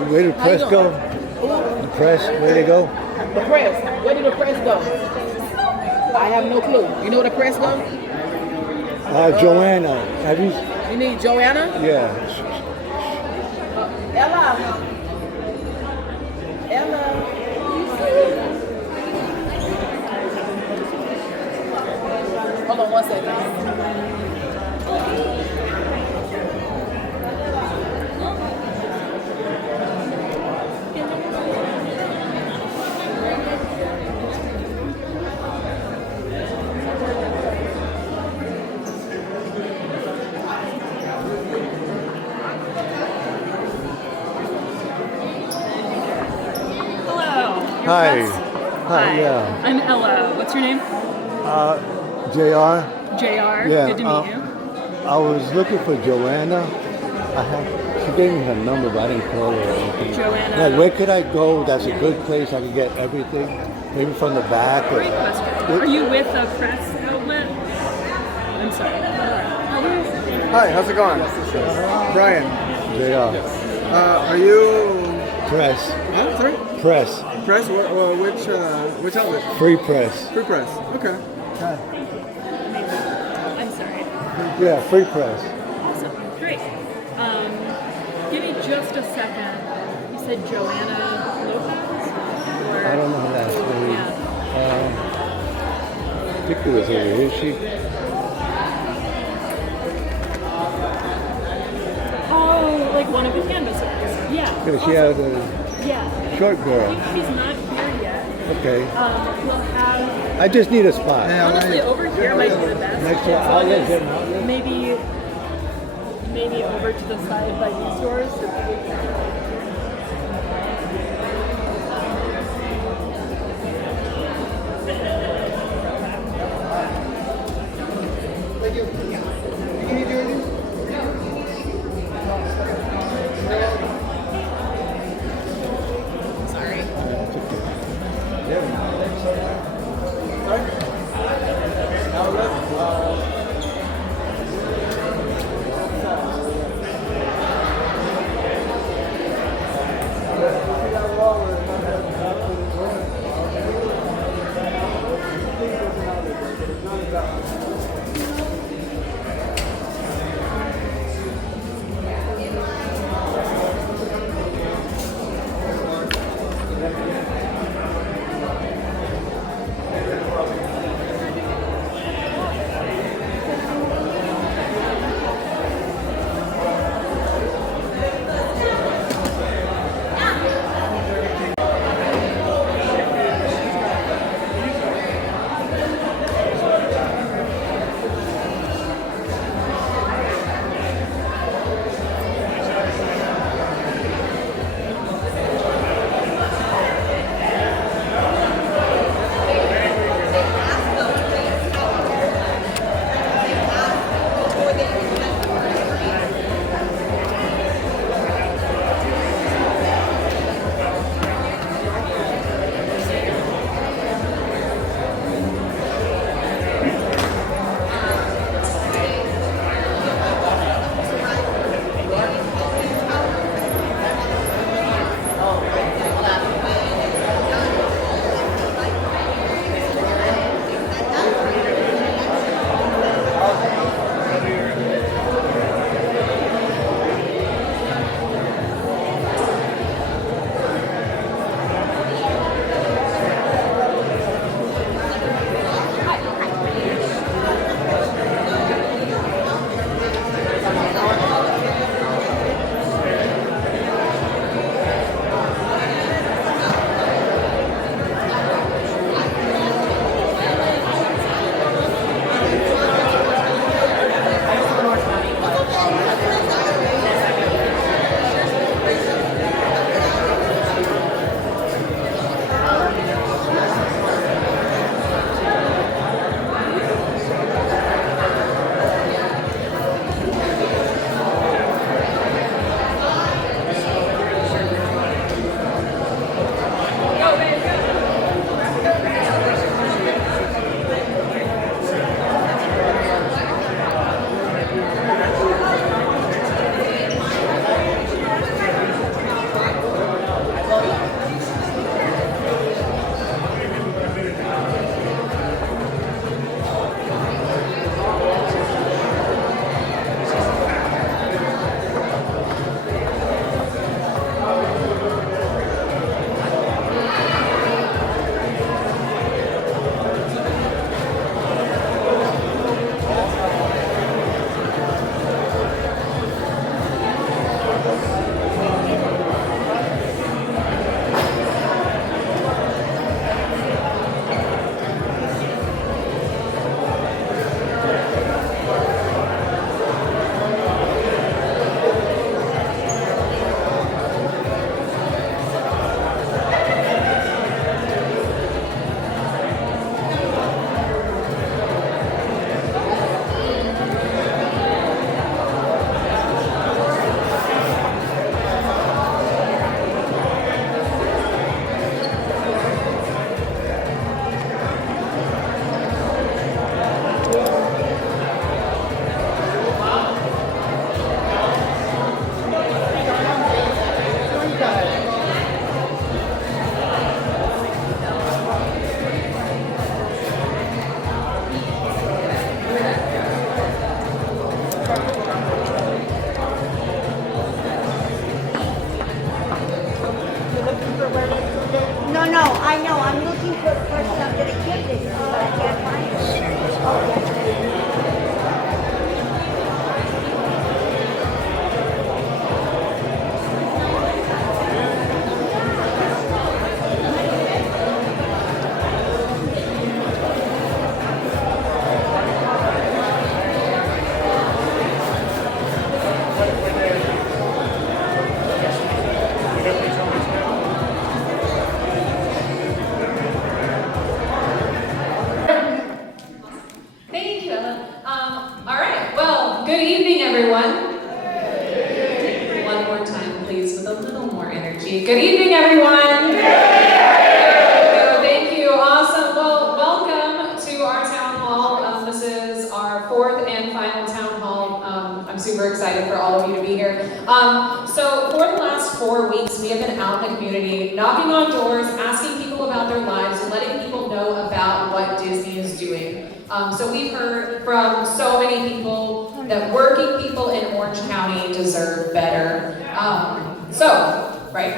Where did the press go? The press, where did it go? The press. Where did the press go? I have no clue. You know where the press go? Joanna. Have you? You need Joanna? Yeah. Ella. Ella. Hold on 1 second. Hi. Hi. Yeah. I'm Ella. What's your name? JR. JR. Yeah, Good to meet you. I was looking for Joanna. She gave me her number, but I didn't call her or anything. Joanna. Like, where could I go? That's a good place. I could get everything. Maybe from the back. Great question. Are you with a press outlet? I'm sorry. Hi, how's it going? Brian. JR. Are you Press. huh? Sorry? Press. Press? Which outlet? Free press. Free press. Okay. I'm sorry. Yeah, free press. Awesome. Great. Give me just a second. You said Joanna Lopez? Or, I don't know her last name. Yeah. I think it was over here. Is she? Oh, like one of the canvassers. Yeah. Yeah, she had a Yeah. short I girl. think she's not here yet. Okay. We'll have. I just need a spot. Honestly, over here might be the best. Next to As long outlet, as get an outlet. maybe over to the side by these doors. everyone. One more time, please, with a little more energy. Good evening, everyone. Thank you. Awesome. Well, welcome to our town hall. This is our fourth and final town hall. I'm super excited for all of you to be here. So for the last 4 weeks, we have been out in the community, knocking on doors, asking people about their lives, and letting people know about what Disney is doing. So we've heard from so many people that working people in Orange County deserve better. Right?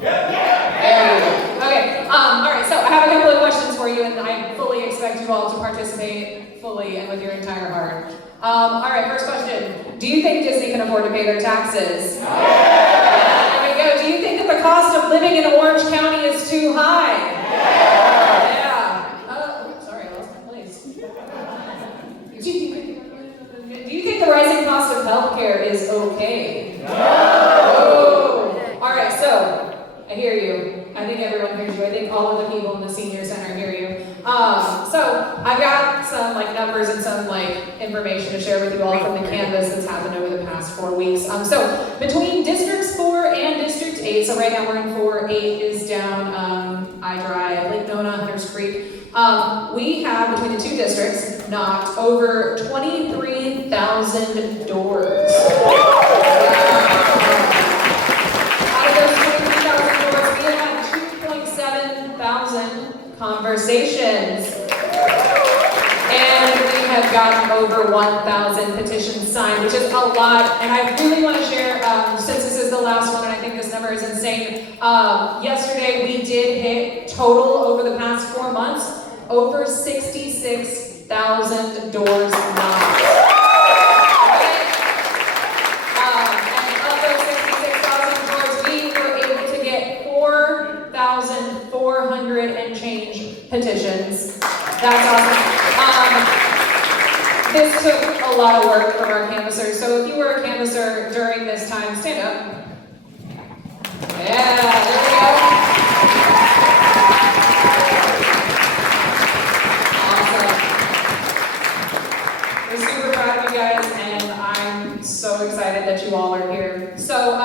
There you go. Okay, all right, so I have a couple of questions for you, and I fully expect you all to participate fully and with your entire heart. All right, first question. Do you think Disney can afford to pay their taxes? There we go. Do you think that the cost of living in Orange County is too high? Sorry, I lost my place. Do you think the rising cost of healthcare is okay? All right, so I hear you. I think everyone hears you. I think all of the people in the senior center hear you. So I've got some numbers and some information to share with you all from the canvas that's happened over the past 4 weeks. So between Districts 4 and District 8, so right now we're in 4, 8 is down I Drive, Lake Nona, Hunters Creek. We have, between the two districts, knocked over 23,000 doors. Out of those 23,000 doors, we have had 2,700 conversations. And we have gotten over 1,000 petitions signed, which is a lot. And I really want to share, since this is the last one, and I think this number is insane. Yesterday, we did hit total over the past 4 months, over 66,000 doors knocked. And of those 66,000 doors, we were able to get 4,400 and change petitions. That's awesome. This took a lot of work from our canvassers. So if you were a canvasser during this time, stand up. Yeah, there we go. We're super proud of you guys, and I'm so excited that you all are here. So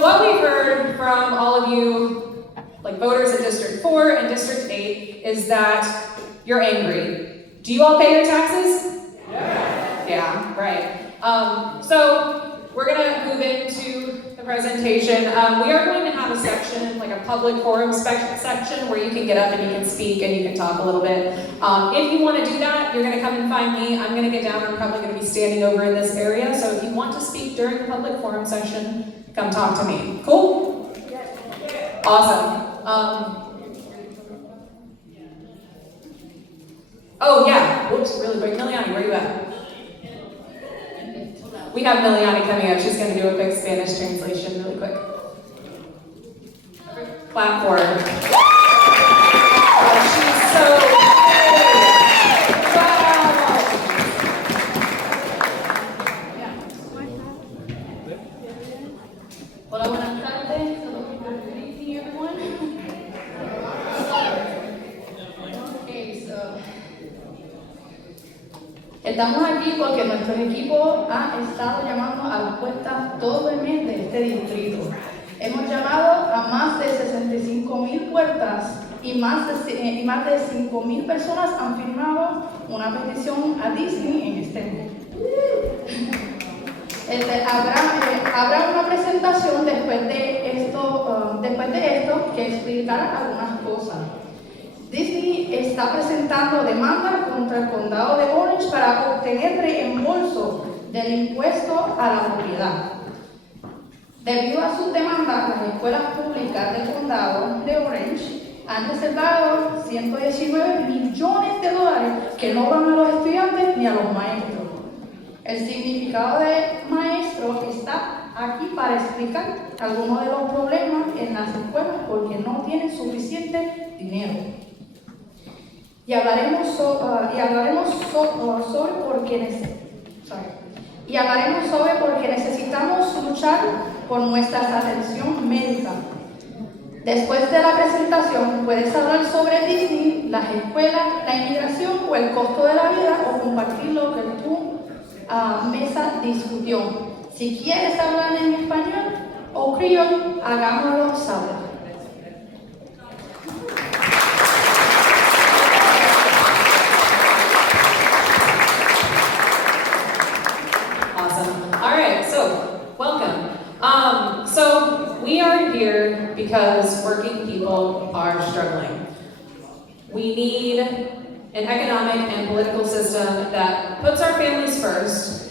what we've heard from all of you, voters in District 4 and District 8, is that you're angry. Do you all pay your taxes? Yeah, right. So we're gonna move into the presentation. We are going to have a section, a public forum section, where you can get up and you can speak and you can talk a little bit. If you want to do that, you're going to come and find me. I'm going to get down. I'm probably going to be standing over in this area. So if you want to speak during the public forum section, come talk to me. Cool? Awesome. Oh yeah. Whoops, really quick. Miliani, where you at? We have Miliani coming up. She's going to do a quick Spanish translation really quick. Clap for her. Oh, she's so wow. Hola, buenas tardes. Good evening, everyone. Okay, so estamos aquí porque nuestro equipo ha estado llamando a las puertas todo el mes de este distrito. Hemos llamado a más de 65,000 puertas y más de 5,000 personas han firmado una petición a Disney en este mes. Habrá una presentación después de esto que explicará algunas cosas. Disney está presentando demanda contra el condado de Orange para obtener reembolso del impuesto a la propiedad. Debido a sus demandas, las escuelas públicas del condado de Orange han reservado $119 millones que no van a los estudiantes ni a los maestros. El significado de maestro está aquí para explicar algunos de los problemas en las escuelas porque no tienen suficiente dinero. Y hablaremos sobre por qué necesitamos luchar por nuestra atención médica. Después de la presentación, puedes hablar sobre Disney, las escuelas, la inmigración o el costo de la vida o compartir lo que tu mesa discutió. Si quieres hablar en español o criollo, hagámoslo saber. Awesome. All right, so welcome. So we are here because working people are struggling. We need an economic and political system that puts our families first.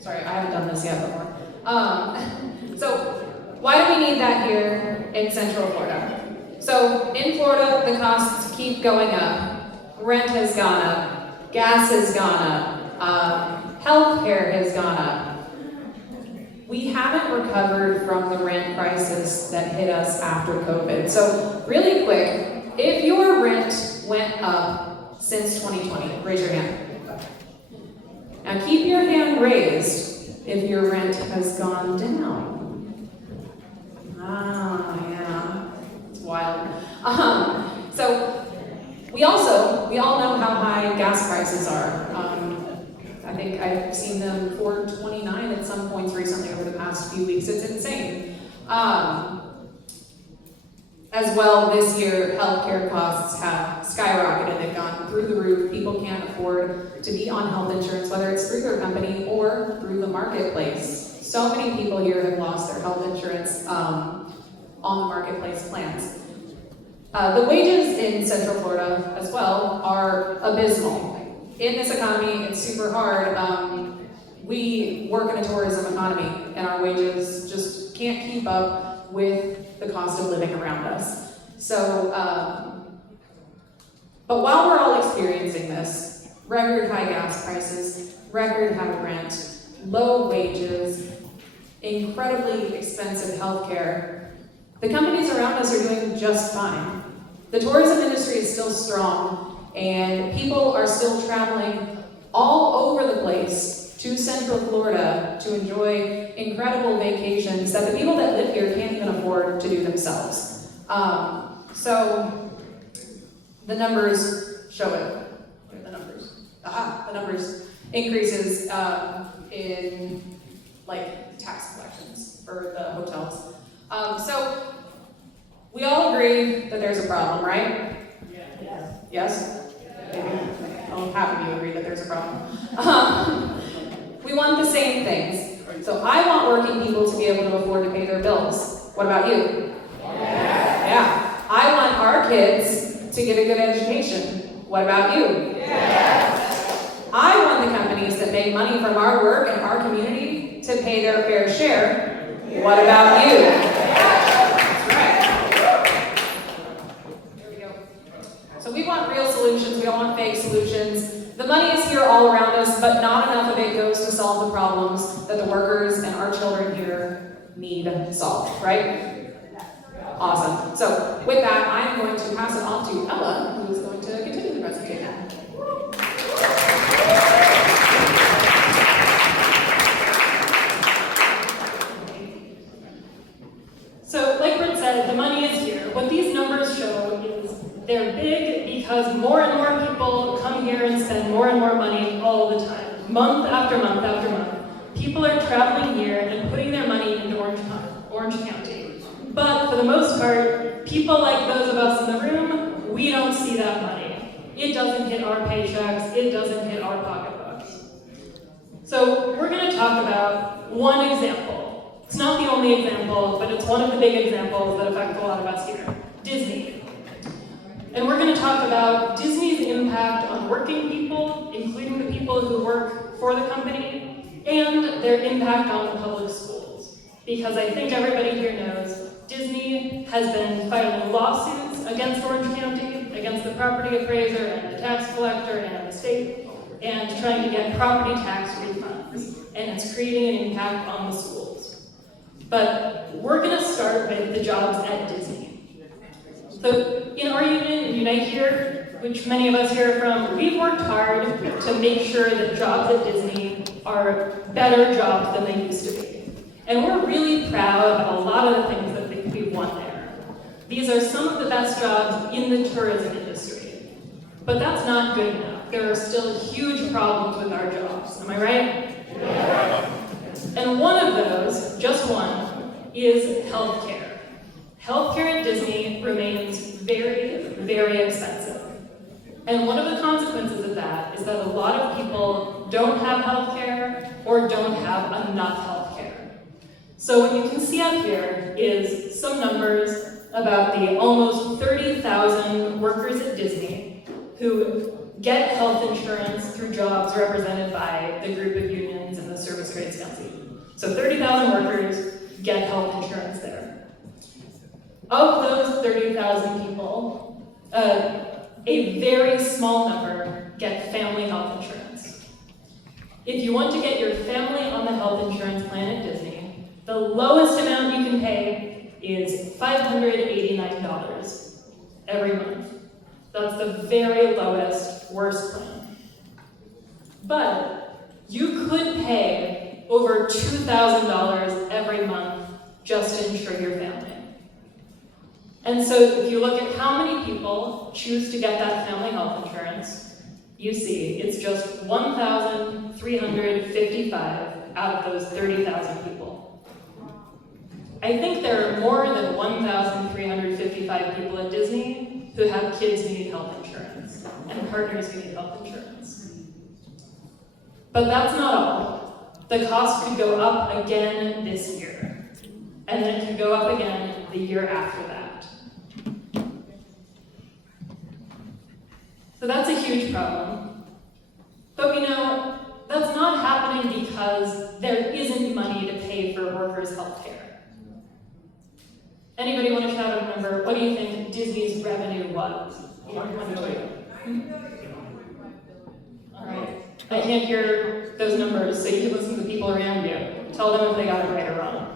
Sorry, I haven't done this yet before. So why do we need that here in Central Florida? So in Florida, the costs keep going up. Rent has gone up. Gas has gone up. Healthcare has gone up. We haven't recovered from the rent crisis that hit us after COVID. So really quick, if your rent went up since 2020, raise your hand. Now keep your hand raised if your rent has gone down. Yeah, it's wild. So we all know how high gas prices are. I think I've seen them $4.29 at some points recently over the past few weeks. It's insane. As well, this year, healthcare costs have skyrocketed. They've gone through the roof. People can't afford to be on health insurance, whether it's through their company or through the marketplace. So many people here have lost their health insurance on the marketplace plans. The wages in Central Florida as well are abysmal. In this economy, it's super hard. We work in a tourism economy, and our wages just can't keep up with the cost of living around us. So, but while we're all experiencing this, record high gas prices, record high rent, low wages, incredibly expensive healthcare, the companies around us are doing just fine. The tourism industry is still strong, and people are still traveling all over the place to Central Florida to enjoy incredible vacations that the people that live here can't even afford to do themselves. So the numbers show it. What are the numbers? The numbers increases in like tax collections for the hotels. So we all agree that there's a problem, right? Yes? Oh, half of you agree that there's a problem. We want the same things. So I want working people to be able to afford to pay their bills. What about you? Yeah. I want our kids to get a good education. What about you? I want the companies that make money from our work and our community to pay their fair share. What about you? That's right. There we go. So we want real solutions, we don't want fake solutions. The money is here all around us, but not enough of it goes to solve the problems that the workers and our children here need solved, right? Awesome. So with that, I'm going to pass it on to Ella, who is going to continue the presentation. So, like Britt said, the money is here. What these numbers show is they're big because more and more people come here and spend more and more money all the time, month after month after month. People are traveling here and putting their money into Orange County. But for the most part, people like those of us in the room, we don't see that money. It doesn't hit our paychecks, it doesn't hit our pocketbooks. So we're going to talk about one example. It's not the only example, but it's one of the big examples that affect a lot of us here, Disney. And we're going to talk about Disney's impact on working people, including the people who work for the company, and their impact on public schools. Because I think everybody here knows Disney has been filing lawsuits against Orange County, against the property appraiser and the tax collector and the state, and trying to get property tax refunds. And it's creating an impact on the schools. But we're going to start with the jobs at Disney. So in our union, Unite Here, which many of us here are from, we've worked hard to make sure that jobs at Disney are better jobs than they used to be. And we're really proud of a lot of the things that we've won there. These are some of the best jobs in the tourism industry. But that's not good enough. There are still huge problems with our jobs. Am I right? And one of those, just one, is healthcare. Healthcare at Disney remains very, very expensive. And one of the consequences of that is that a lot of people don't have healthcare or don't have enough healthcare. So what you can see up here is some numbers about the almost 30,000 workers at Disney who get health insurance through jobs represented by the group of unions and the Service Grades Council. So 30,000 workers get health insurance there. Of those 30,000 people, a very small number get family health insurance. If you want to get your family on the health insurance plan at Disney, the lowest amount you can pay is $589 every month. That's the very lowest, worst plan. But you could pay over $2,000 every month just to insure your family. And so if you look at how many people choose to get that family health insurance, you see it's just 1,355 out of those 30,000 people. I think there are more than 1,355 people at Disney who have kids who need health insurance and partners who need health insurance. But that's not all. The cost could go up again this year, and then it could go up again the year after that. So that's a huge problem. But we know that's not happening because there isn't money to pay for workers' health care. Anybody want to shout out a number? What do you think Disney's revenue was? All right. I can't hear those numbers, so you can listen to the people around you. Tell them if they got it right or wrong.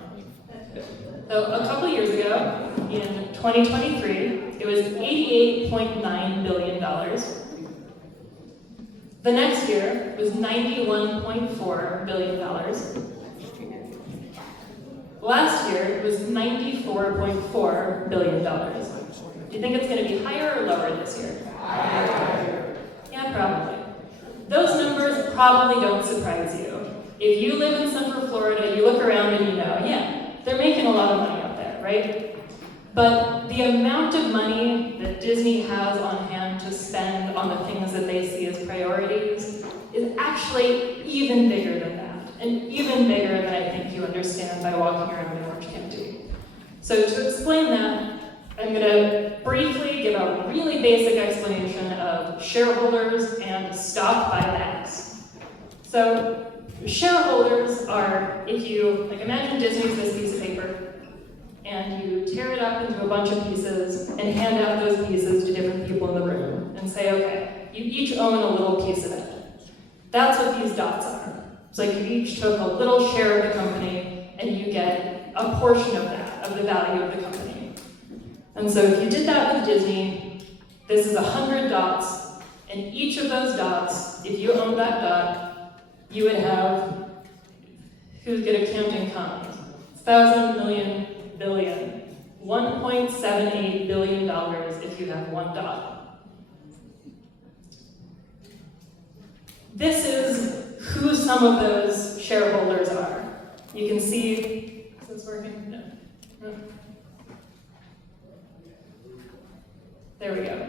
So a couple years ago, in 2023, it was $88.9 billion. The next year was $91.4 billion. Last year, it was $94.4 billion. Do you think it's going to be higher or lower this year? Higher. Yeah, probably. Those numbers probably don't surprise you. If you live in Central Florida, you look around and you know, yeah, they're making a lot of money up there, right? But the amount of money that Disney has on hand to spend on the things that they see as priorities is actually even bigger than that, and even bigger than I think you understand by walking around in Orange County. So to explain that, I'm going to briefly give a really basic explanation of shareholders and stock buybacks. So shareholders are, if you, imagine Disney's this piece of paper, and you tear it up into a bunch of pieces and hand out those pieces to different people in the room and say, okay, you each own a little piece of it. That's what these dots are. It's like you each took a little share of the company and you get a portion of that, of the value of the company. And so if you did that with Disney, this is 100 dots, and each of those dots, if you owned that dot, you would have, who's good at counting commas? 1,000, million, billion. $1.78 billion if you have one dot. This is who some of those shareholders are. You can see, is this working? No. There we go.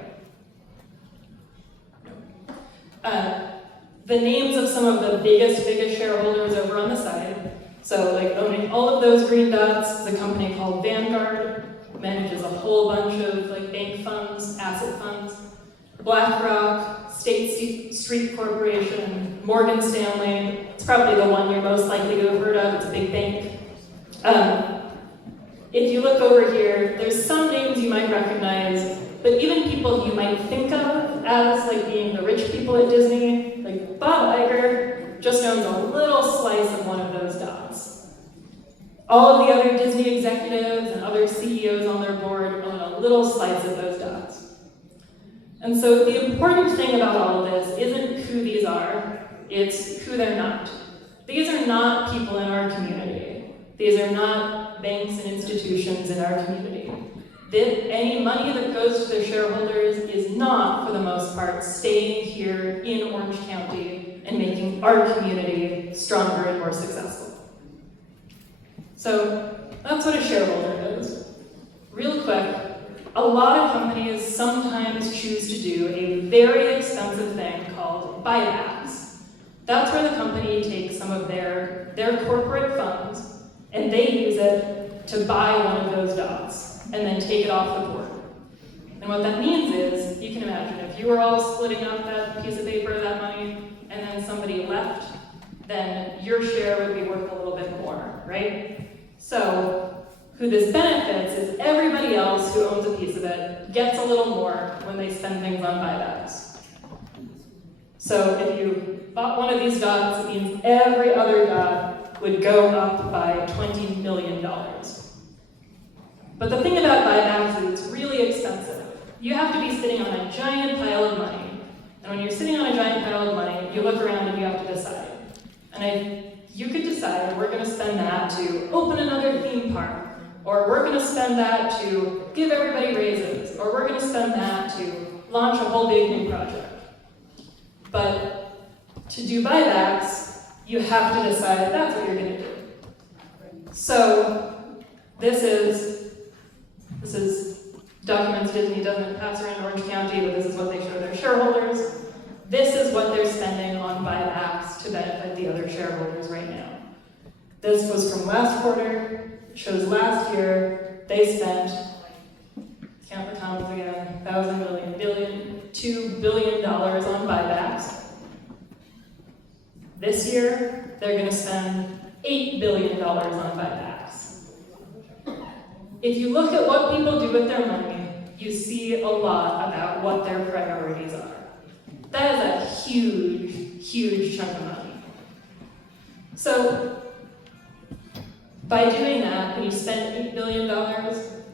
The names of some of the biggest shareholders over on the side. So owning all of those green dots is a company called Vanguard, manages a whole bunch of bank funds, asset funds. BlackRock, State Street Corporation, Morgan Stanley. It's probably the one you're most likely to have heard of. It's a big bank. If you look over here, there's some names you might recognize, but even people you might think of as being the rich people at Disney, like Bob Iger, just owns a little slice of one of those dots. All of the other Disney executives and other CEOs on their board own a little slice of those dots. And so the important thing about all of this isn't who these are, it's who they're not. These are not people in our community. These are not banks and institutions in our community. Any money that goes to the shareholders is not, for the most part, staying here in Orange County and making making our community stronger and more successful. So that's what a shareholder is. Real quick, a lot of companies sometimes choose to do a very expensive thing called buybacks. That's where the company takes some of their corporate funds and they use it to buy one of those dots and then take it off the board. And what that means is, you can imagine if you were all splitting up that piece of paper, that money, and then somebody left, then your share would be worth a little bit more, right? So, who this benefits is everybody else who owns a piece of it gets a little more when they spend things on buybacks. So if you bought one of these dots, it means every other dot would go up by $20 million. But the thing about buybacks is it's really expensive. You have to be sitting on a giant pile of money. And when you're sitting on a giant pile of money, you look around and you have to decide. And you could decide, we're going to spend that to open another theme park, or we're going to spend that to give everybody raises, or we're going to spend that to launch a whole big new project. But to do buybacks, you have to decide that's what you're going to do. So this is documents Disney doesn't pass around Orange County, but this is what they show their shareholders. This is what they're spending on buybacks to benefit the other shareholders right now. This was from last quarter. It shows last year they spent, count the commas again, 1,000 million, billion, $2 billion on buybacks. This year, they're going to spend $8 billion on buybacks. If you look at what people do with their money, you see a lot about what their priorities are. That is a huge, huge chunk of money. So, by doing that, when you spend $8 billion,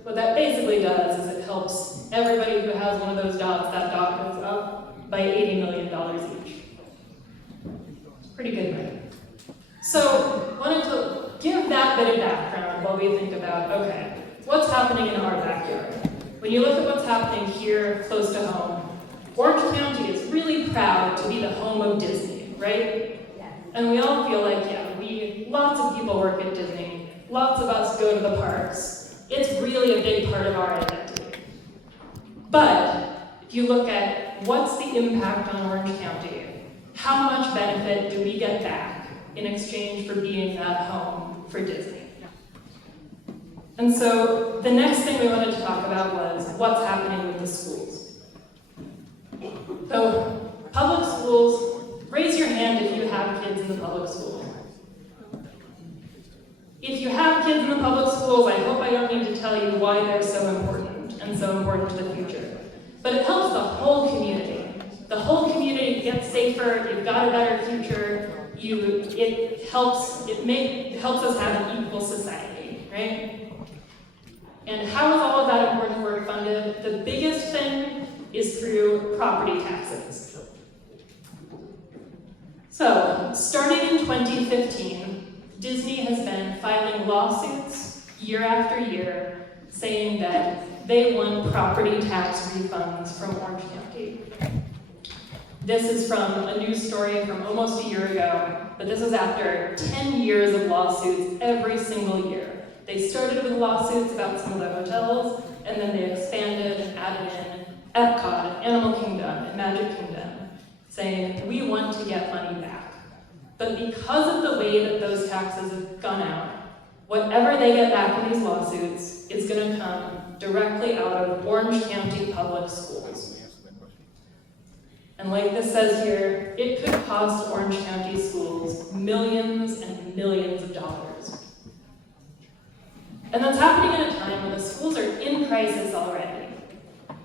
what that basically does is it helps everybody who has one of those dots, that dot goes up by $80 million each. Pretty good, right? So, wanted to give that bit of background while we think about, okay, what's happening in our backyard? When you look at what's happening here close to home, Orange County is really proud to be the home of Disney, right? And we all feel like, yeah, lots of people work at Disney, lots of us go to the parks. It's really a big part of our identity. But if you look at what's the impact on Orange County, how much benefit do we get back in exchange for being that home for Disney? And so the next thing we wanted to talk about was what's happening with the schools. So public schools, raise your hand if you have kids in the public schools. If you have kids in the public schools, I hope I don't need to tell you why they're so important and so important to the future. But it helps the whole community. The whole community gets safer, you've got a better future, it helps us have an equal society, right? And how is all of that important work funded? The biggest thing is through property taxes. So, starting in 2015, Disney has been filing lawsuits year after year saying that they want property tax refunds from Orange County. This is from a news story from almost a year ago, but this is after 10 years of lawsuits every single year. They started with lawsuits about some of the hotels, and then they expanded and added in Epcot, Animal Kingdom, and Magic Kingdom, saying, we want to get money back. But because of the way that those taxes have gone out, whatever they get back in these lawsuits is going to come directly out of Orange County public schools. And like this says here, it could cost Orange County schools millions and millions of dollars. And that's happening in a time when the schools are in crisis already.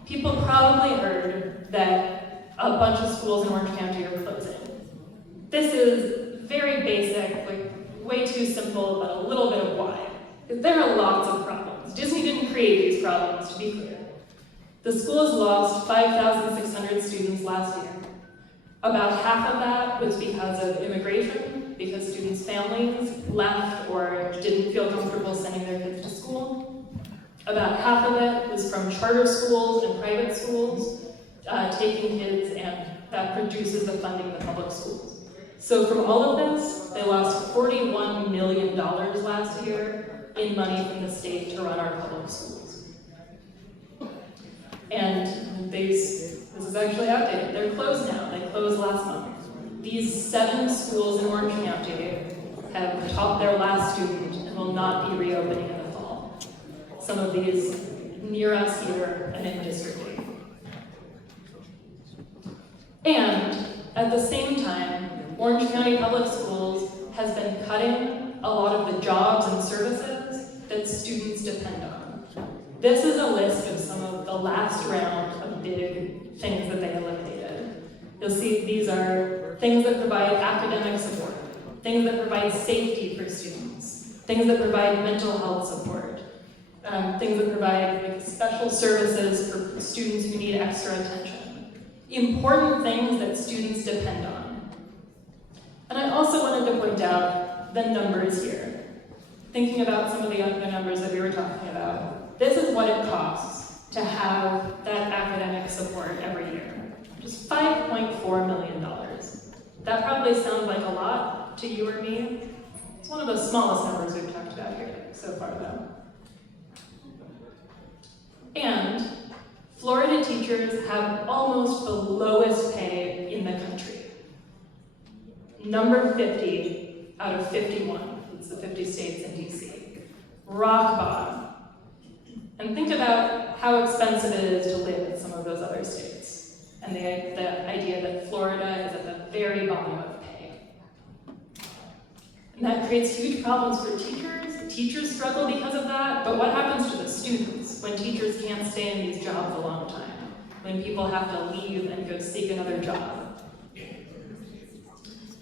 People probably heard that a bunch of schools in Orange County are closing. This is very basic, like way too simple, but a little bit of why. Because there are lots of problems. Disney didn't create these problems, to be clear. The schools lost 5,600 students last year. About half of that was because of immigration, because students' families left or didn't feel comfortable sending their kids to school. About half of it was from charter schools and private schools taking kids, and that produces the funding of the public schools. So from all of this, they lost $41 million last year in money from the state to run our public schools. And this is actually outdated. They're closed now. They closed last month. These 7 schools in Orange County have taught their last student and will not be reopening in the fall. Some of these near us here and in District 8. And at the same time, Orange County Public Schools has been cutting a lot of the jobs and services that students depend on. This is a list of some of the last round of big things that they eliminated. You'll see these are things that provide academic support, things that provide safety for students, things that provide mental health support, things that provide like, special services for students who need extra attention. Important things that students depend on. And I also wanted to point out the numbers here. Thinking about some of the other numbers that we were talking about, this is what it costs to have that academic support every year. Just $5.4 million. That probably sounds like a lot to you or me. It's one of the smallest numbers we've talked about here so far, though. And Florida teachers have almost the lowest pay in the country. Number 50 out of 51. It's the 50 states and DC. Rock bottom. And think about how expensive it is to live in some of those other states. And the idea that Florida is at the very bottom of pay. And that creates huge problems for teachers. Teachers struggle because of that, but what happens to the students when teachers can't stay in these jobs a long time? When people have to leave and go seek another job?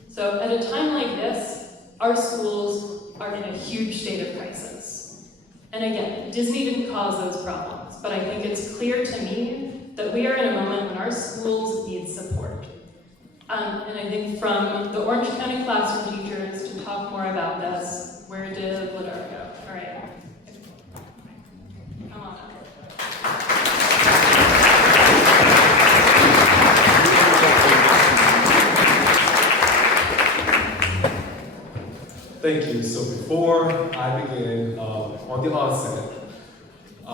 So at a time like this, our schools are in a huge state of crisis. And again, Disney didn't cause those problems, but I think it's clear to me that we are in a moment when our schools need support. And I think from the Orange County classroom teachers to talk more about this, where did Ladar go? All right. Come on up. Thank you. So before I begin, on the onset, I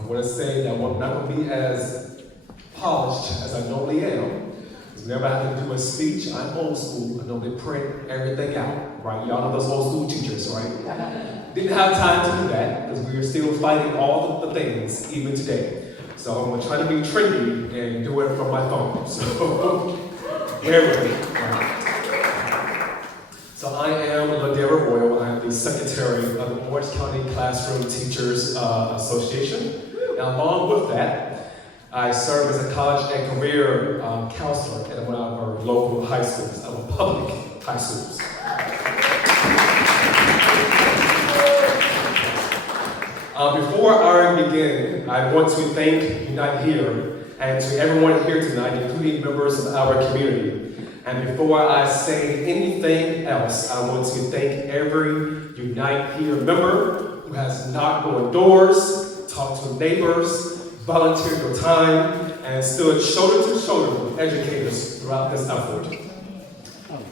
want to say that I'm not going to be as polished as I normally am. Because whenever I have to do a speech, I'm old school. I normally print everything out, right? Y'all know those old school teachers, right? Didn't have time to do that because we were still fighting all of the things even today. So I'm going to try to be trendy and do it from my phone. So bear with me. Right? So I am Ladera Royal. I am the secretary of the Orange County Classroom Teachers Association. And along with that, I serve as a college and career counselor at one of our local high schools, our public high schools. Before I begin, I want to thank Unite Here and to everyone here tonight, including members of our community. And before I say anything else, I want to thank every Unite Here member who has knocked on doors, talked to neighbors, volunteered your time, and stood shoulder to shoulder with educators throughout this effort.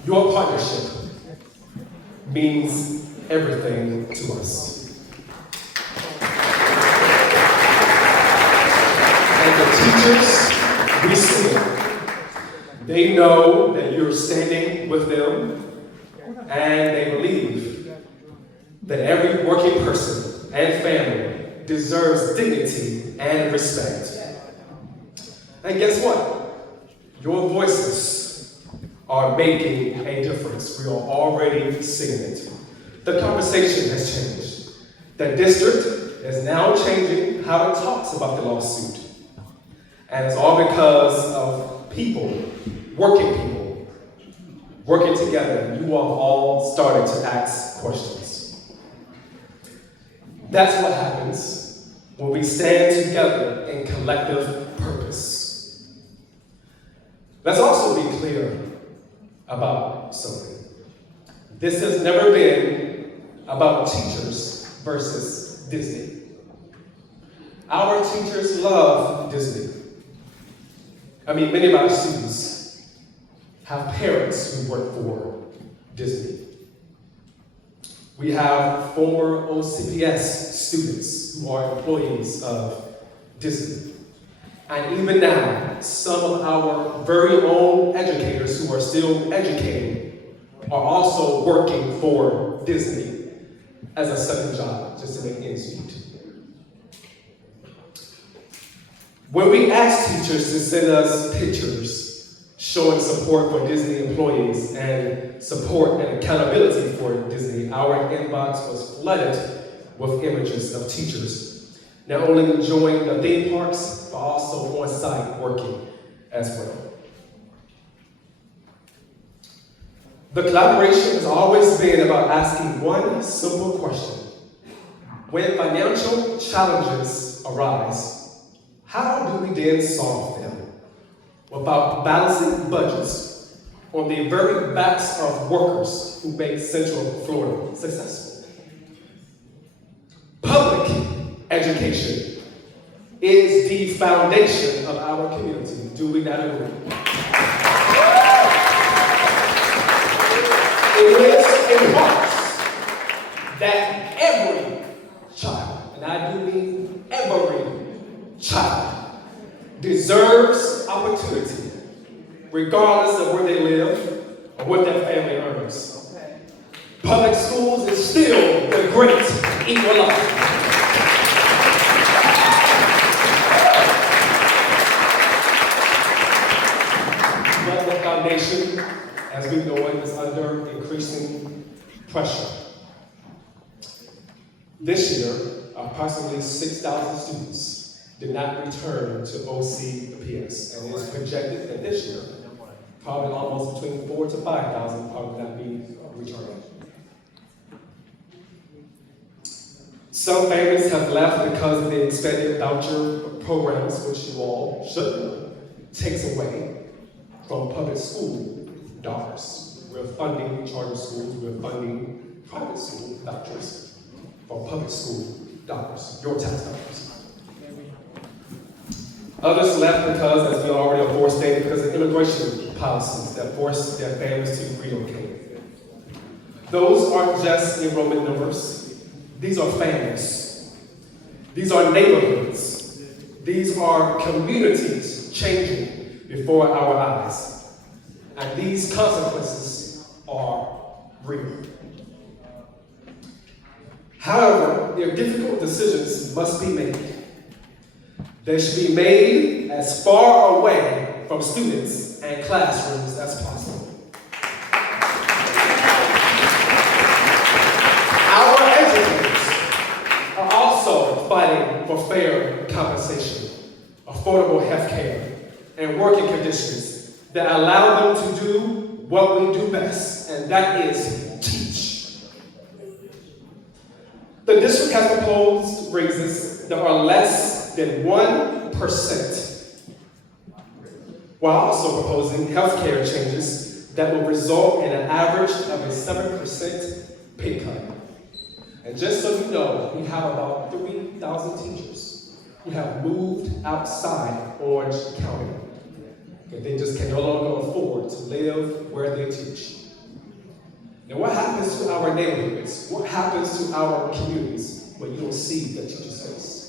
Your partnership means everything to us. And the teachers we see, they know that you're standing with them, and they believe that every working person and family deserves dignity and respect. And guess what? Your voices are making a difference. We are already seeing it. The conversation has changed. The district is now changing how it talks about the lawsuit. And it's all because of people, working together. You have all started to ask questions. That's what happens when we stand together in collective purpose. Let's also be clear about something. This has never been about teachers versus Disney. Our teachers love Disney. I mean, many of our students have parents who work for Disney. We have former OCPS students who are employees of Disney. And even now, some of our very own educators who are still educating are also working for Disney as a second job, just to make ends meet. When we ask teachers to send us pictures showing support for Disney employees and support and accountability for Disney, our inbox was flooded with images of teachers not only enjoying the theme parks, but also on site working as well. The collaboration has always been about asking one simple question. When financial challenges arise, how do we then solve them without balancing budgets on the very backs of workers who make Central Florida successful? Public education is the foundation of our community. Do we not agree? It is important that every child, and I do mean every child, deserves opportunity, regardless of where they live or what their family earns. Public schools is still the great equalizer. But the foundation, as we know it, is under increasing pressure. This year, approximately 6,000 students did not return to OCPS, and it's projected that this year, probably almost between 4,000 to 5,000 probably not be returning. Some families have left because of the expanded voucher programs, which you all should know, takes away from public school dollars. We're funding charter schools, we're funding private school vouchers from public school dollars, your tax dollars. Others left because, as we already have stated, because of immigration policies that forced their families to relocate. Those aren't just enrollment numbers. These are families. These are neighborhoods. These are communities changing before our eyes. And these consequences are real. However, their difficult decisions must be made. They should be made as far away from students and classrooms as possible. Our educators are also fighting for fair compensation, affordable health care, and working conditions that allow them to do what we do best, and that is teach. The district has proposed raises that are less than 1%, while also proposing healthcare changes that will result in an average of a 7% pay cut. And just so you know, we have about 3,000 teachers who have moved outside Orange County. And they just can no longer afford to live where they teach. And what happens to our neighborhoods? What happens to our communities when you don't see the teacher's face?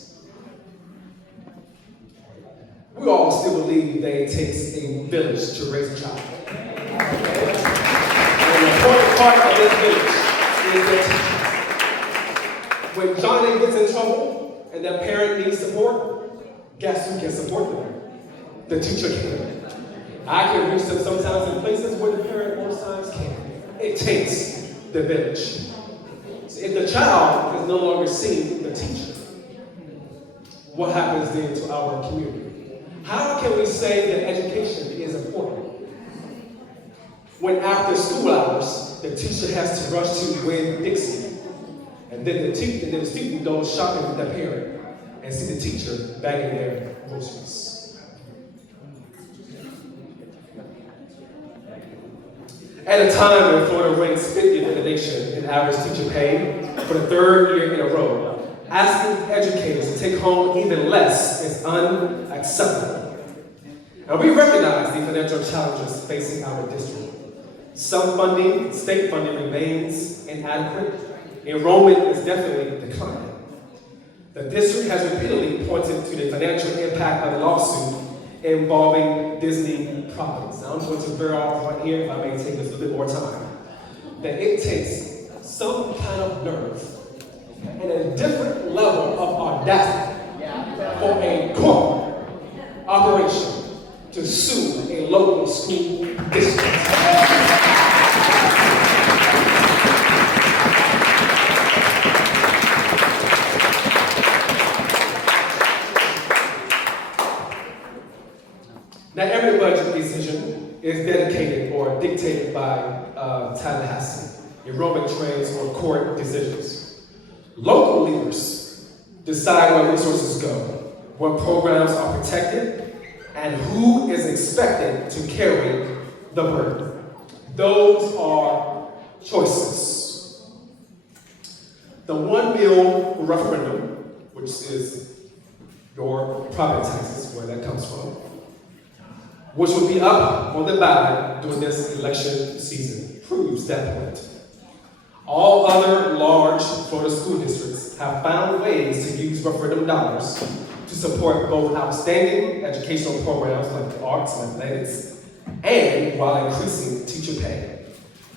We all still believe that it takes a village to raise a child. And an important part of this village is the teacher. When Johnny gets in trouble and that parent needs support, guess who can support them? The teacher can. I can reach them sometimes in places where the parent most times can't. It takes the village. So if the child is no longer seeing the teacher, what happens then to our community? How can we say that education is important when after school hours, the teacher has to rush to Winn-Dixie, and then the student goes shopping with the parent and see the teacher bagging their groceries? At a time when Florida ranks 50th in the nation in average teacher pay for the third year in a row, asking educators to take home even less is unacceptable. And we recognize the financial challenges facing our district. Some funding, state funding, remains inadequate. Enrollment is definitely declining. The district has repeatedly pointed to the financial impact of the lawsuit involving Disney properties. Now, I'm going to veer off right here, if I may take this a little bit more time. That it takes some kind of nerve and a different level of audacity for a corporate operation to sue a local school district. Now, every budget decision is dedicated or dictated by Tallahassee, enrollment trends, or court decisions. Local leaders decide where resources go, what programs are protected, and who is expected to carry the burden. Those are choices. The $1 bill referendum, which is your property taxes, where that comes from, which will be up on the ballot during this election season, proves that point. All other large Florida school districts have found ways to use referendum dollars to support both outstanding educational programs like the arts and athletics, and while increasing teacher pay.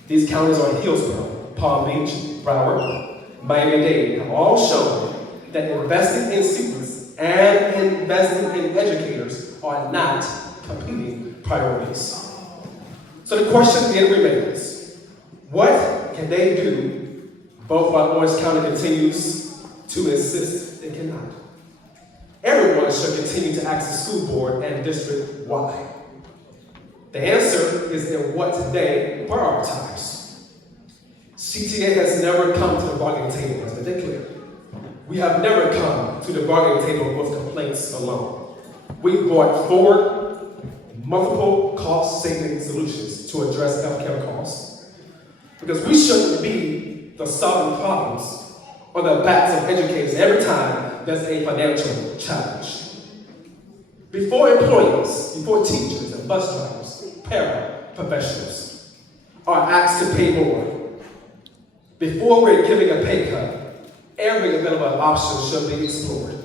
These counties are Hillsborough, Palm Beach, Broward, Miami-Dade have all shown that investing in students and investing in educators are not competing priorities. So the question then remains, what can they do both while Orange County continues to insist it cannot? Everyone should continue to ask the school board and district why. The answer is in what they prioritize. CTA has never come to the bargaining table, as they clear. We have never come to the bargaining table with complaints alone. We brought forward multiple cost-saving solutions to address healthcare costs. Because we shouldn't be the solving problems on the backs of educators every time there's a financial challenge. Before employees, before teachers and bus drivers, paraprofessionals are asked to pay more, before we're giving a pay cut, every available option should be explored.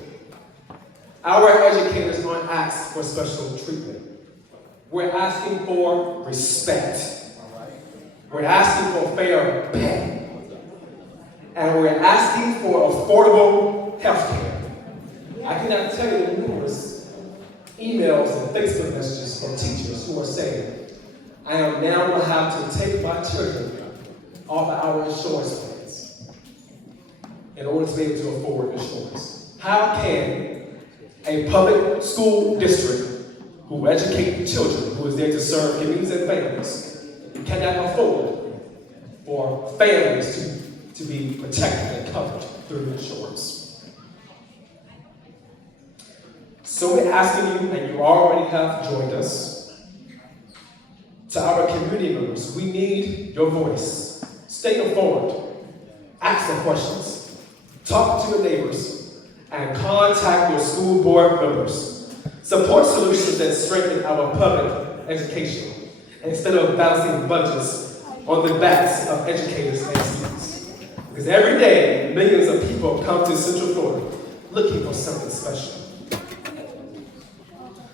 Our educators aren't asked for special treatment. We're asking for respect. We're asking for fair pay. And we're asking for affordable health care. I cannot tell you the numerous emails and Facebook messages from teachers who are saying, I am now going to have to take my children off of our insurance plans in order to be able to afford insurance. How can a public school district who educate children, who is there to serve communities and families, cannot afford for families to be protected and covered through insurance? So we're asking you, and you already have joined us, to our community members, we need your voice. Stay informed, ask the questions, talk to your neighbors, and contact your school board members. Support solutions that strengthen our public education instead of balancing budgets on the backs of educators and students. Because every day, millions of people come to Central Florida looking for something special.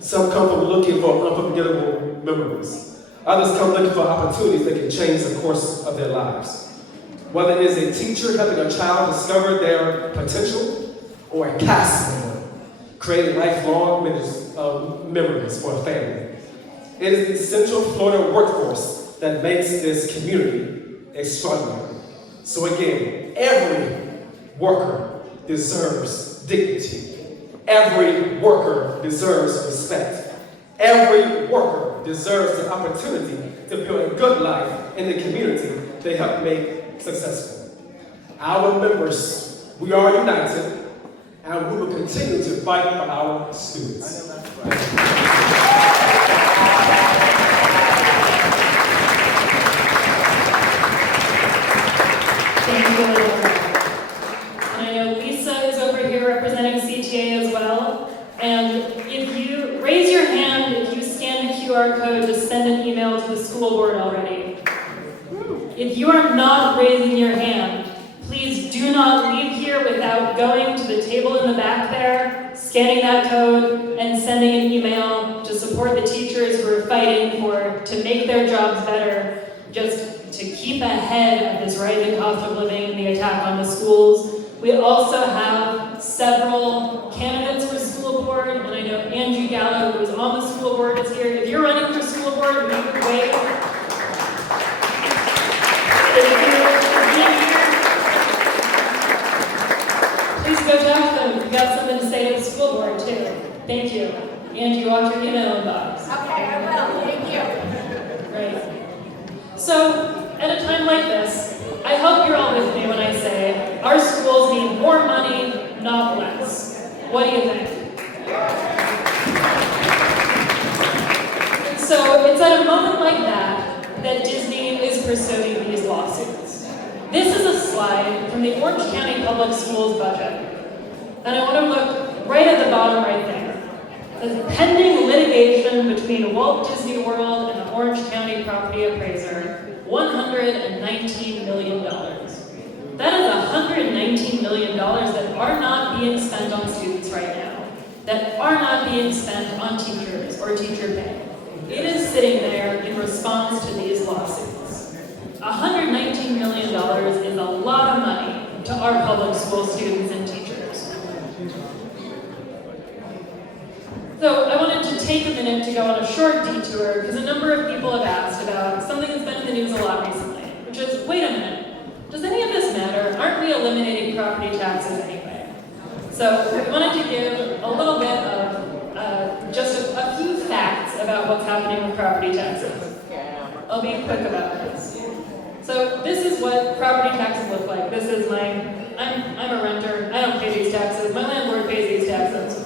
Some come from looking for unforgettable memories. Others come looking for opportunities that can change the course of their lives. Whether it is a teacher helping a child discover their potential, or a cast member creating lifelong memories for a family. It is the Central Florida workforce that makes this community extraordinary. So again, every worker deserves dignity. Every worker deserves respect. Every worker deserves the opportunity to build a good life in the community they help make successful. Our members, we are united, and we will continue to fight for our students. Thank you, and I know Lisa is over here representing CTA as well. And if you raise your hand, if you stand if you are not raising your hand, please do not leave here without going to the table in the back there, scanning that code, and sending an email to support the teachers who are fighting to make their jobs better, just to keep ahead of this rising cost of living and the attack on the schools. We also have several candidates for school board, and I know Andrew Gallo, who is on the school board, is here. If you're running for school board, we would wait. Please go talk to them. We've got something to say to the school board, too. Thank you. Andrew, watch your email inbox. Okay, I will. Thank you. Right. So, at a time like this, I hope you're all with me when I say our schools need more money, not less. What do you think? So, it's at a moment like that that Disney is pursuing these lawsuits. This is a slide from the Orange County Public Schools budget. And I want to look right at the bottom right there. The pending litigation between Walt Disney World and the Orange County property appraiser, $119 million. That is $119 million that are not being spent on students right now, that are not being spent on teachers or teacher pay. It is sitting there in response to these lawsuits. $119 million is a lot of money to our public school students and teachers. So I wanted to take a minute to go on a short detour because a number of people have asked about something that's been in the news a lot recently, which is, wait a minute, does any of this matter? Aren't we eliminating property taxes anyway? So I wanted to give a little bit of just a few facts about what's happening with property taxes. I'll be quick about this. So this is what property taxes look like. This is I'm a renter, I don't pay these taxes, my landlord pays these taxes.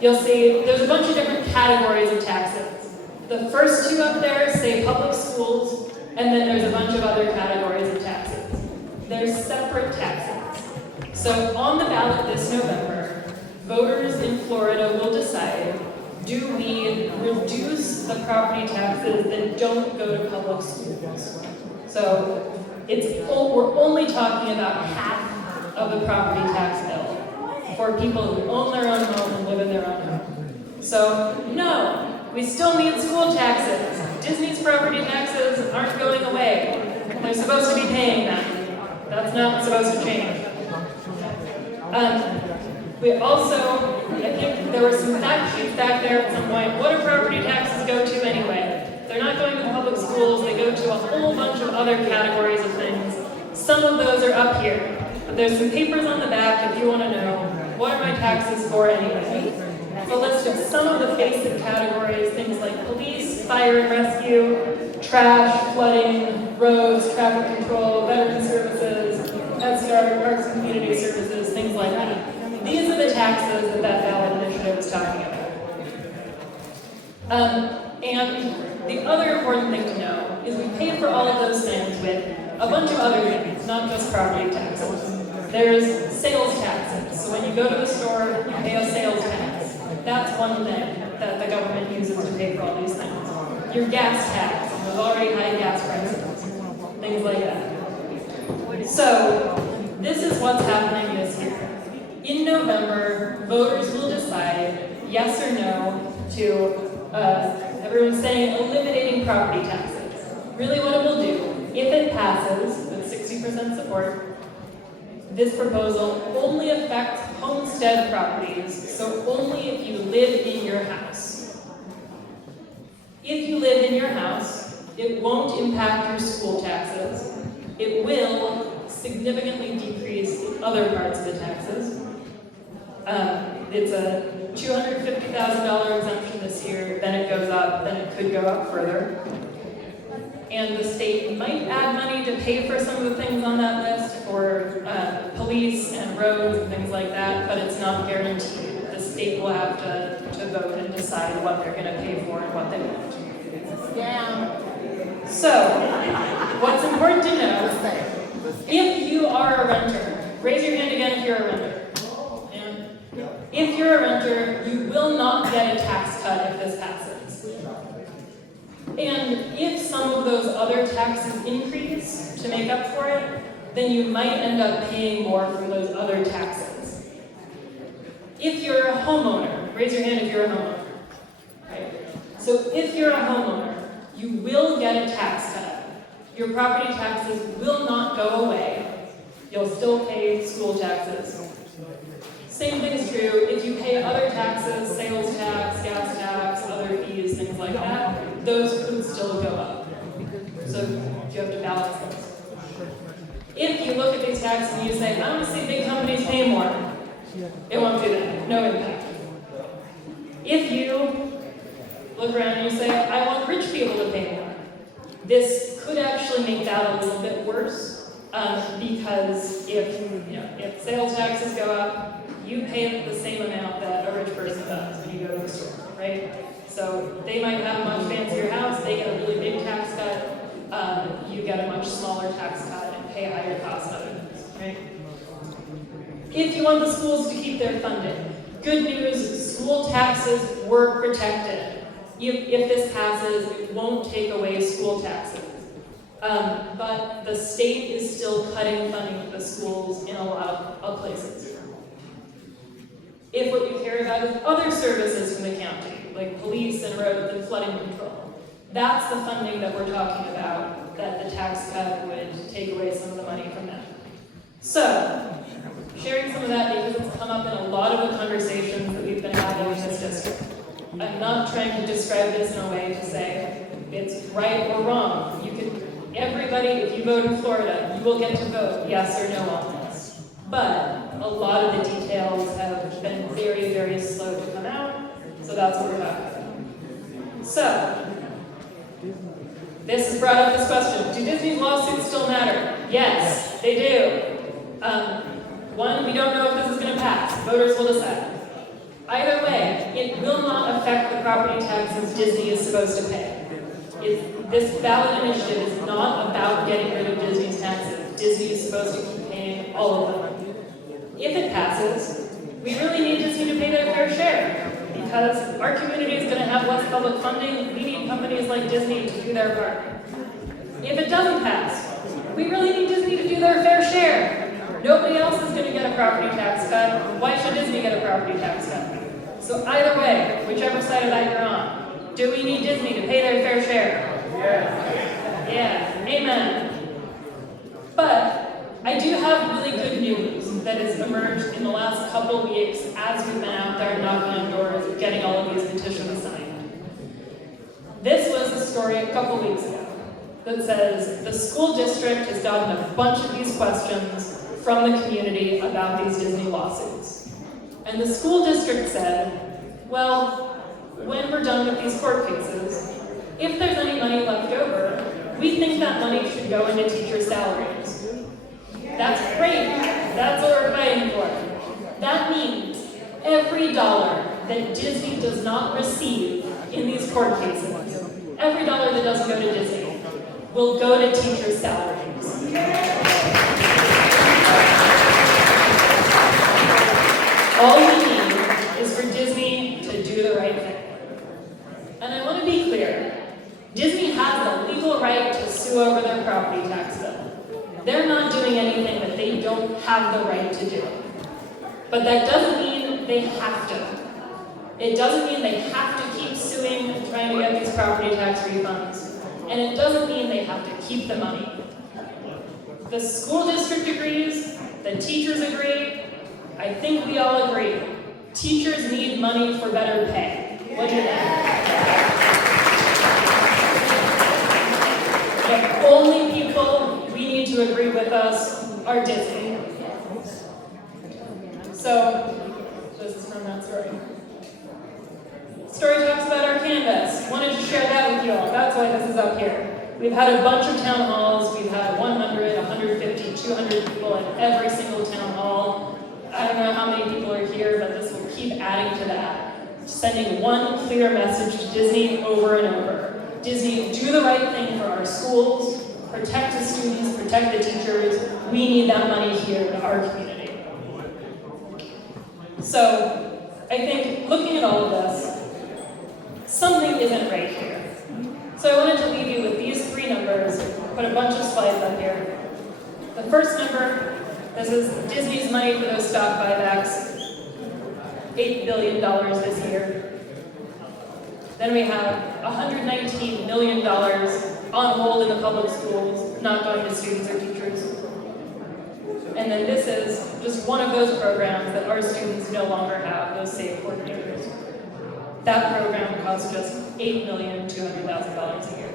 You'll see there's a bunch of different categories of taxes. The first two up there say public schools, and then there's a bunch of other categories of taxes. They're separate taxes. So on the ballot this November, voters in Florida will decide, do we reduce the property taxes that don't go to public schools? So we're only talking about half of the property tax bill for people who own their own home and live in their own home. So no, we still need school taxes. Disney's property taxes aren't going away. They're supposed to be paying them. That's not supposed to change. We also, I think there were some fact sheets back there at some point. What do property taxes go to anyway? They're not going to public schools. They go to a whole bunch of other categories of things. Some of those are up here. But there's some papers on the back if you want to know, what are my taxes for anyway? A list of some of the basic categories, things like police, fire and rescue, trash, flooding, roads, traffic control, veteran services, Head Start, parks and community services, things like that. These are the taxes that ballot initiative is talking about. And the other important thing to know is we pay for all of those things with a bunch of other things, not just property taxes. There's sales taxes. So when you go to the store, you pay a sales tax. That's one thing that the government uses to pay for all these things. Your gas tax, there's already high gas prices, things like that. So this is what's happening this year. In November, voters will decide yes or no to, everyone's saying, eliminating property taxes. Really what it will do, if it passes with 60% support, this proposal only affects homestead properties, so only if you live in your house. If you live in your house, it won't impact your school taxes. It will significantly decrease other parts of the taxes. It's a $250,000 exemption this year, then it goes up, then it could go up further. And the state might add money to pay for some of the things on that list for police and roads and things like that, but it's not guaranteed. The state will have to vote and decide what they're going to pay for and what they won't. Yeah. So, what's important to know, if you are a renter, raise your hand again if you're a renter. And if you're a renter, you will not get a tax cut if this passes. And if some of those other taxes increase to make make up for it, then you might end up paying more from those other taxes. If you're a homeowner, raise your hand if you're a homeowner. Right? So if you're a homeowner, you will get a tax cut. Your property taxes will not go away. You'll still pay school taxes. Same thing's true if you pay other taxes, sales tax, gas tax, other fees, things like that, those could still go up. So you have to balance those. If you look at these taxes and you say, I want to see big companies pay more, it won't do that, no impact. If you look around and you say, I want rich people to pay more, this could actually make that a little bit worse. Because if sales taxes go up, you pay the same amount that a rich person does when you go to the store, right? So they might have a much fancier house, they get a really big tax cut, you get a much smaller tax cut and pay higher costs other things, right? If you want the schools to keep their funding, good news, school taxes were protected. If this passes, it won't take away school taxes. But the state is still cutting funding for the schools in a lot of places. If what you care about is other services from the county, like police and roads and flooding control, that's the funding that we're talking about, that the tax cut would take away some of the money from them. So, sharing some of that because it's come up in a lot of the conversations that we've been having in this district. I'm not trying to describe this in a way to say it's right or wrong. Everybody, if you vote in Florida, you will get to vote yes or no on this. But a lot of the details have been very, very slow to come out, so that's what we're talking about. So, this has brought up this question. Do Disney's lawsuits still matter? Yes, they do. One, we don't know if this is going to pass. Voters will decide. Either way, it will not affect the property taxes Disney is supposed to pay. This ballot initiative is not about getting rid of Disney's taxes. Disney is supposed to keep paying all of them. If it passes, we really need Disney to pay their fair share because our community is going to have less public funding. We need companies like Disney to do their part. If it doesn't pass, we really need Disney to do their fair share. Nobody else is going to get a property tax cut. Why should Disney get a property tax cut? So either way, whichever side of that you're on, do we need Disney to pay their fair share? Yeah, amen. But I do have really good news that has emerged in the last couple of weeks as we've been out there knocking on doors, getting all of these petitions signed. This was a story a couple weeks ago that says the school district has gotten a bunch of these questions from the community about these Disney lawsuits. And the school district said, well, when we're done with these court cases, if there's any money left over, we think that money should go into teacher salaries. That's great. That's what we're fighting for. That means every dollar that Disney does not receive in these court cases, every dollar that doesn't go to Disney, will go to teacher salaries. All we need is for Disney to do the right thing. And I want to be clear. Disney has the legal right to sue over their property tax bill. They're not doing anything that they don't have the right to do. But that doesn't mean they have to. It doesn't mean they have to keep suing and trying to get these property tax refunds. And it doesn't mean they have to keep the money. The school district agrees, the teachers agree, I think we all agree. Teachers need money for better pay. What do you think? The only people we need to agree with us are Disney. So, this is from that story. Story talks about our canvas. Wanted to share that with you all. That's why this is up here. We've had a bunch of town halls. We've had 100, 150, 200 people at every single town hall. I don't know how many people are here, but this will keep adding to that. Sending one clear message to Disney over and over. Disney, do the right thing for our schools, protect the students, protect the teachers. We need that money here in our community. So, I think looking at all of this, something isn't right here. So I wanted to leave you with these three numbers, put a bunch of slides up here. first number, this is Disney's money for those stock buybacks, $8 billion this year. Then we have $119 million on hold in the public schools, not going to students or teachers. And then this is just one of those programs that our students no longer have, those SAFE coordinators. That program costs just $8,200,000 a year.